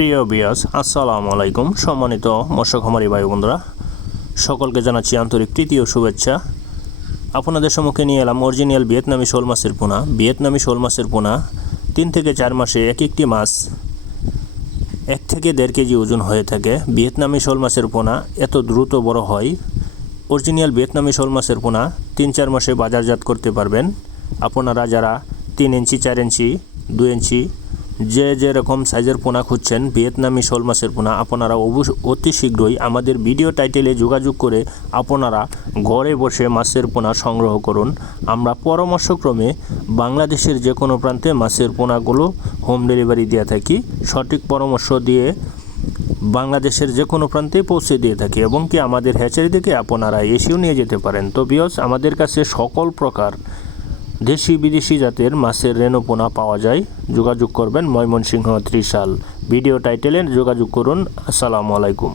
প্রিয় বিয়াস আসসালামু আলাইকুম। সম্মানিত মৎস্য খামারি ভাই বন্ধুরা, সকলকে জানাচ্ছি আন্তরিক তৃতীয় শুভেচ্ছা। আপনাদের সম্মুখে নিয়ে এলাম অরিজিনাল ভিয়েতনামি শোল মাছের পোনা। ভিয়েতনামি শোল মাছের পোনা তিন থেকে চার মাসে এক একটি মাছ এক থেকে দেড় কেজি ওজন হয়ে থাকে। ভিয়েতনামি শোল মাছের পোনা এত দ্রুত বড় হয়। অরিজিনাল ভিয়েতনামি শোল মাছের পোনা তিন চার মাসে বাজারজাত করতে পারবেন। আপনারা যারা তিন ইঞ্চি, চার ইঞ্চি দু ইঞ্চি যে যেরকম সাইজের পোনা খুঁজছেন, ভিয়েতনামি শোল মাছের পোনা, আপনারা অবশ্য অতি শীঘ্রই আমাদের ভিডিও টাইটেলে যোগাযোগ করে আপনারা ঘরে বসে মাছের পোনা সংগ্রহ করুন। আমরা পরামর্শক্রমে বাংলাদেশের যে কোনো প্রান্তে মাছের পোনাগুলো হোম ডেলিভারি দিয়ে থাকি। সঠিক পরামর্শ দিয়ে বাংলাদেশের যে কোনো প্রান্তে পৌঁছে দিয়ে থাকি এবং কি আমাদের হ্যাচারি থেকে আপনারা এসেও নিয়ে যেতে পারেন। তো বিয়স আমাদের কাছে সকল প্রকার দেশি বিদেশি জাতের মাছের রেণুপোনা পাওয়া যায়। যোগাযোগ করবেন ময়মনসিংহ ত্রিশাল। ভিডিও টাইটেলে যোগাযোগ করুন। আসসালামু আলাইকুম।